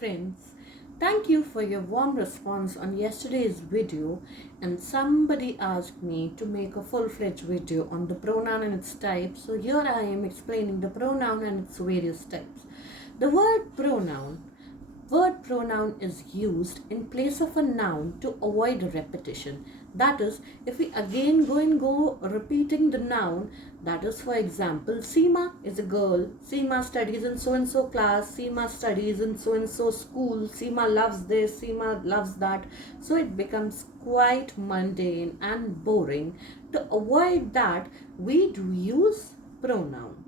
friends, thank you for your warm response on yesterday's video, and somebody asked me to make a full-fledged video on the pronoun and its types. So here I am explaining the pronoun and its various types. The word pronoun is used in place of a noun to avoid repetition. That is, if we again go repeating the noun, that is, for example, Seema is a girl, Seema studies in so and so class, Seema studies in so and so school, Seema loves this, Seema loves that. So it becomes quite mundane and boring. To avoid that, we do use pronoun.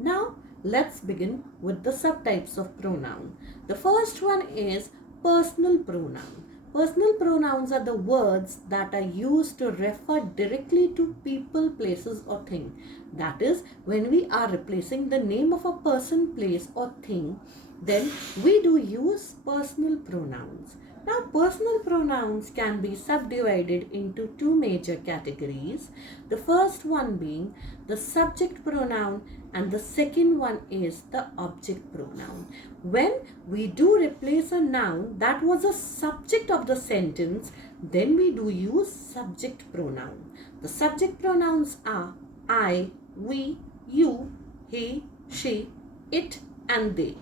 Now, let's begin with the subtypes of pronoun. The first one is personal pronoun. Personal pronouns are the words that are used to refer directly to people, places or thing. That is, when we are replacing the name of a person, place or thing, then we do use personal pronouns. Now, personal pronouns can be subdivided into two major categories. The first one being the subject pronoun and the second one is the object pronoun. When we do replace a noun that was a subject of the sentence, then we do use subject pronoun. The subject pronouns are I, we, you, he, she, it and they.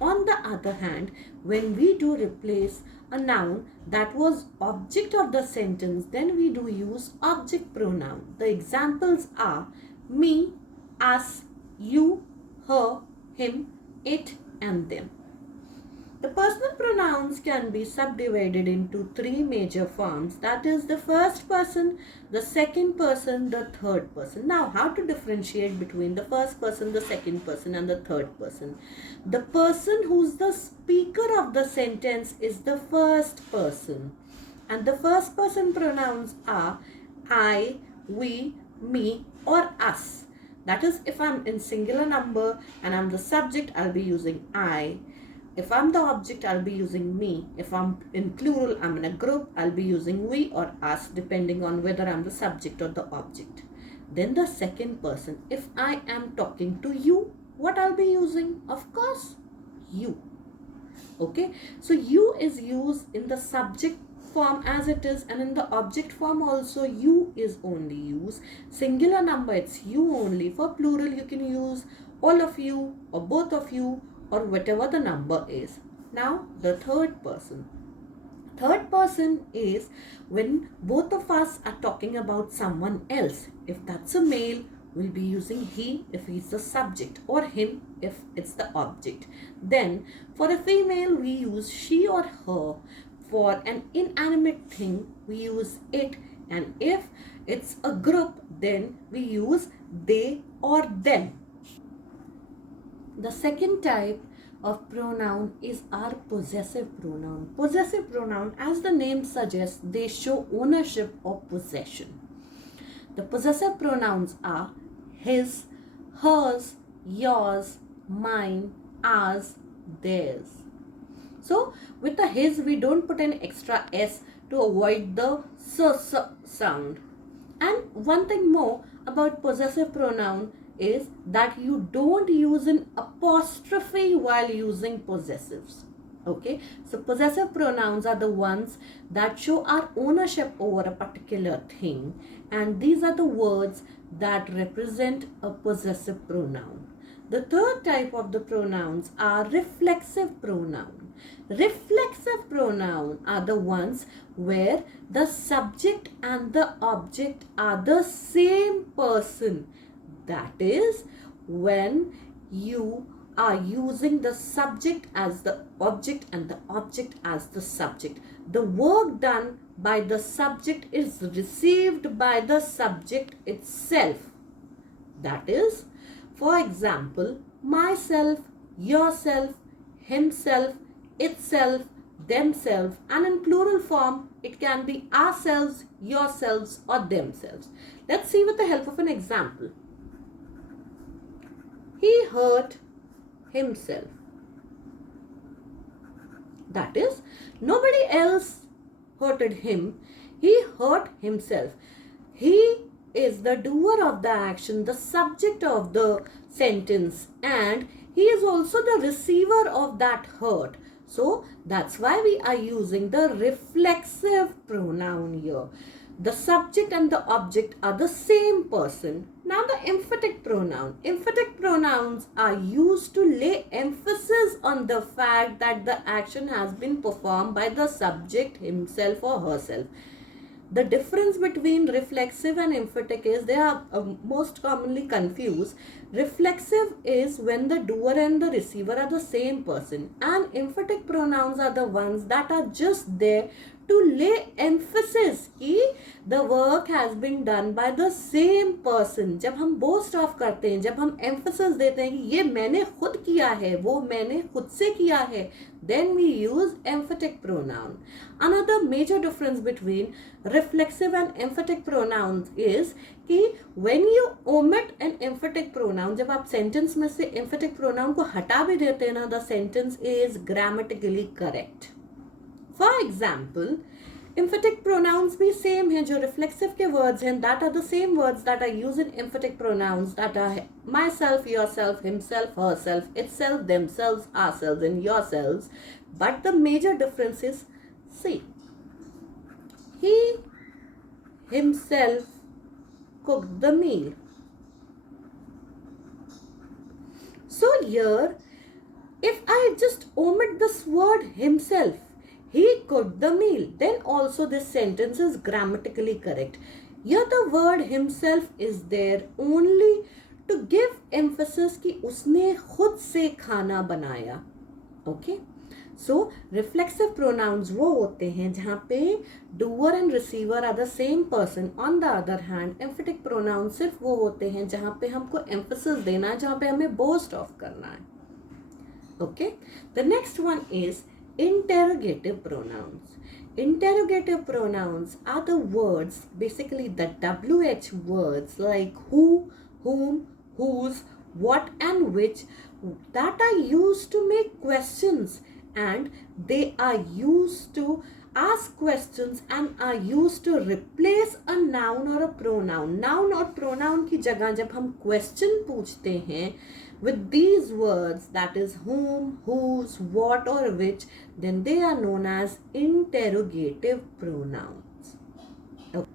On the other hand, when we do replace a noun that was object of the sentence, then we do use object pronoun. The examples are me, us, you, her, him, it and them. The personal pronouns can be subdivided into three major forms. That is the first person, the second person, the third person. Now, how to differentiate between the first person, the second person and the third person? The person who's the speaker of the sentence is the first person. And the first person pronouns are I, we, me or us. That is, if I'm in singular number and I'm the subject, I'll be using I. If I'm the object, I'll be using me. If I'm in plural, I'm in a group, I'll be using we or us, depending on whether I'm the subject or the object. Then the second person, if I am talking to you, what I'll be using? Of course, you. Okay, so you is used in the subject form as it is, and in the object form also you is only used. Singular number, it's you only. For plural, you can use all of you or both of you or whatever the number is. Now, the third person. Third person is when both of us are talking about someone else. If that's a male, we'll be using he if he's the subject, or him if it's the object. Then, for a female, we use she or her. For an inanimate thing, we use it. And if it's a group, then we use they or them. The second type of pronoun is our possessive pronoun. Possessive pronoun, as the name suggests, they show ownership or possession. The possessive pronouns are his, hers, yours, mine, ours, theirs. So, with the his, we don't put an extra s to avoid the s sound. And one thing more about possessive pronoun is that you don't use an apostrophe while using possessives. Okay, so possessive pronouns are the ones that show our ownership over a particular thing, and these are the words that represent a possessive pronoun. The third type of the pronouns are reflexive pronoun. Reflexive pronoun are the ones where the subject and the object are the same person. That is, when you are using the subject as the object and the object as the subject. The work done by the subject is received by the subject itself. That is, for example, myself, yourself, himself, itself, themselves, and in plural form, it can be ourselves, yourselves, or themselves. Let's see with the help of an example. He hurt himself. That is, nobody else hurted him. He hurt himself. He is the doer of the action, the subject of the sentence, and he is also the receiver of that hurt. So that's why we are using the reflexive pronoun here. The subject and the object are the same person. Now the emphatic pronoun. Emphatic pronouns are used to lay emphasis on the fact that the action has been performed by the subject himself or herself. The difference between reflexive and emphatic is they are most commonly confused. Reflexive is when the doer and the receiver are the same person, and emphatic pronouns are the ones that are just there to lay emphasis कि the work has been done by the same person. जब हम boast off करते हैं, जब हम emphasis देते हैं कि ये मैंने खुद किया है, वो मैंने खुद से किया है, then we use emphatic pronoun. Another major difference between reflexive and emphatic pronouns is कि when you omit an emphatic pronoun, जब आप sentence में से emphatic pronoun को हटा भी देते हैं ना, the sentence is grammatically correct. For example, emphatic pronouns भी same हैं जो reflexive के words हैं, that are the same words that are used in emphatic pronouns, that are myself, yourself, himself, herself, itself, themselves, ourselves, and yourselves. But the major difference is, see, he himself cooked the meal. So here, if I just omit this word himself, he cooked the meal, then also this sentence is grammatically correct. Here the word himself is there only to give emphasis कि उसने खुद से खाना बनाया. Okay? So reflexive pronouns वो होते हैं जहाँ पे doer and receiver are the same person. On the other hand, emphatic pronouns सिर्फ वो होते हैं जहाँ पे हमको emphasis देना है, जहाँ पे हमें boast off करना है. Okay? The next one is interrogative pronouns. Interrogative pronouns are the words, basically the WH words like who, whom, whose, what and which, that are used to make questions, and they are used to ask questions and are used to replace a noun or a pronoun. Noun or pronoun की जगह जब हम question पूछते हैं with these words, that is whom, whose, what or which, then they are known as interrogative pronouns. Okay.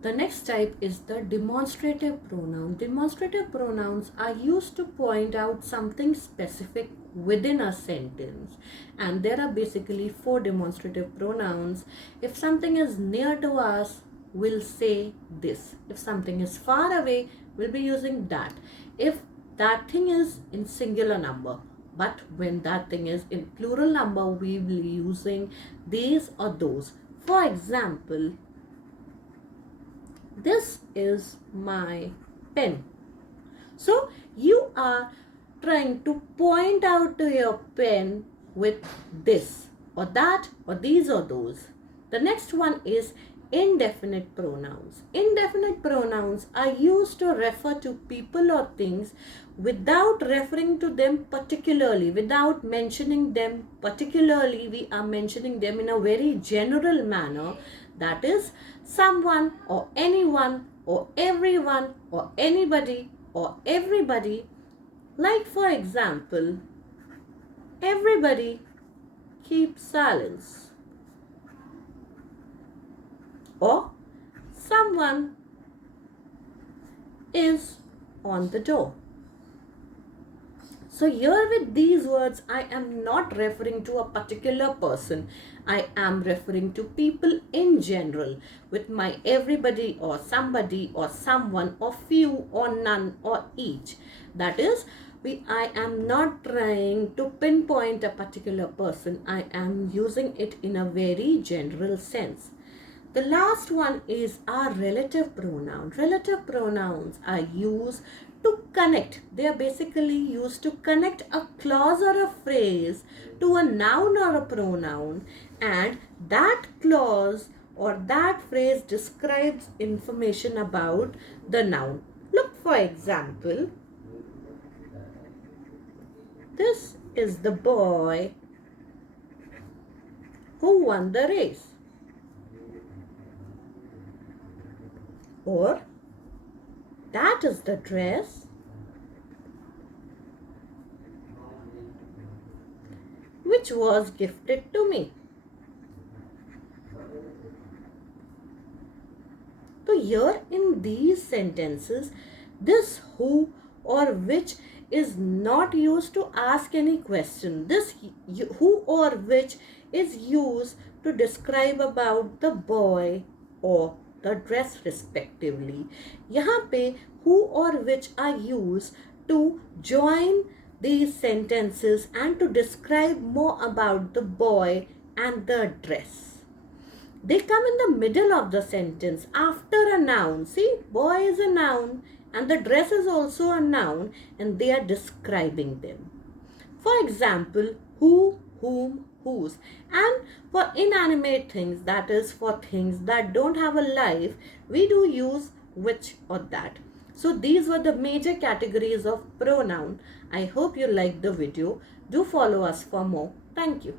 The next type is the demonstrative pronoun. Demonstrative pronouns are used to point out something specific within a sentence, and there are basically 4 demonstrative pronouns. If something is near to us, we'll say this. If something is far away, we'll be using that. If that thing is in singular number, but when that thing is in plural number, we will be using these or those. For example, this is my pen. So you are trying to point out to your pen with this or that or these or those. The next one is indefinite pronouns. Indefinite pronouns are used to refer to people or things without referring to them particularly, without mentioning them particularly. We are mentioning them in a very general manner, that is someone or anyone or everyone or anybody or everybody. Like for example, everybody keep silence, or someone is on the door. So here with these words, I am not referring to a particular person. I am referring to people in general with my everybody or somebody or someone or few or none or each. That is, I am not trying to pinpoint a particular person. I am using it in a very general sense. The last one is our relative pronoun. Relative pronouns are used to connect. They are basically used to connect a clause or a phrase to a noun or a pronoun, and that clause or that phrase describes information about the noun. Look, for example, this is the boy who won the race. Or that is the dress which was gifted to me. So here in these sentences, this who or which is not used to ask any question. This who or which is used to describe about the boy or the dress respectively. यहाँ पे who or which are used to join these sentences and to describe more about the boy and the dress. They come in the middle of the sentence after a noun. See, boy is a noun and the dress is also a noun, and they are describing them. For example, who, whom, whose. And for inanimate things, that is for things that don't have a life, we do use which or that. So these were the major categories of pronoun. I hope you liked the video. Do follow us for more. Thank you.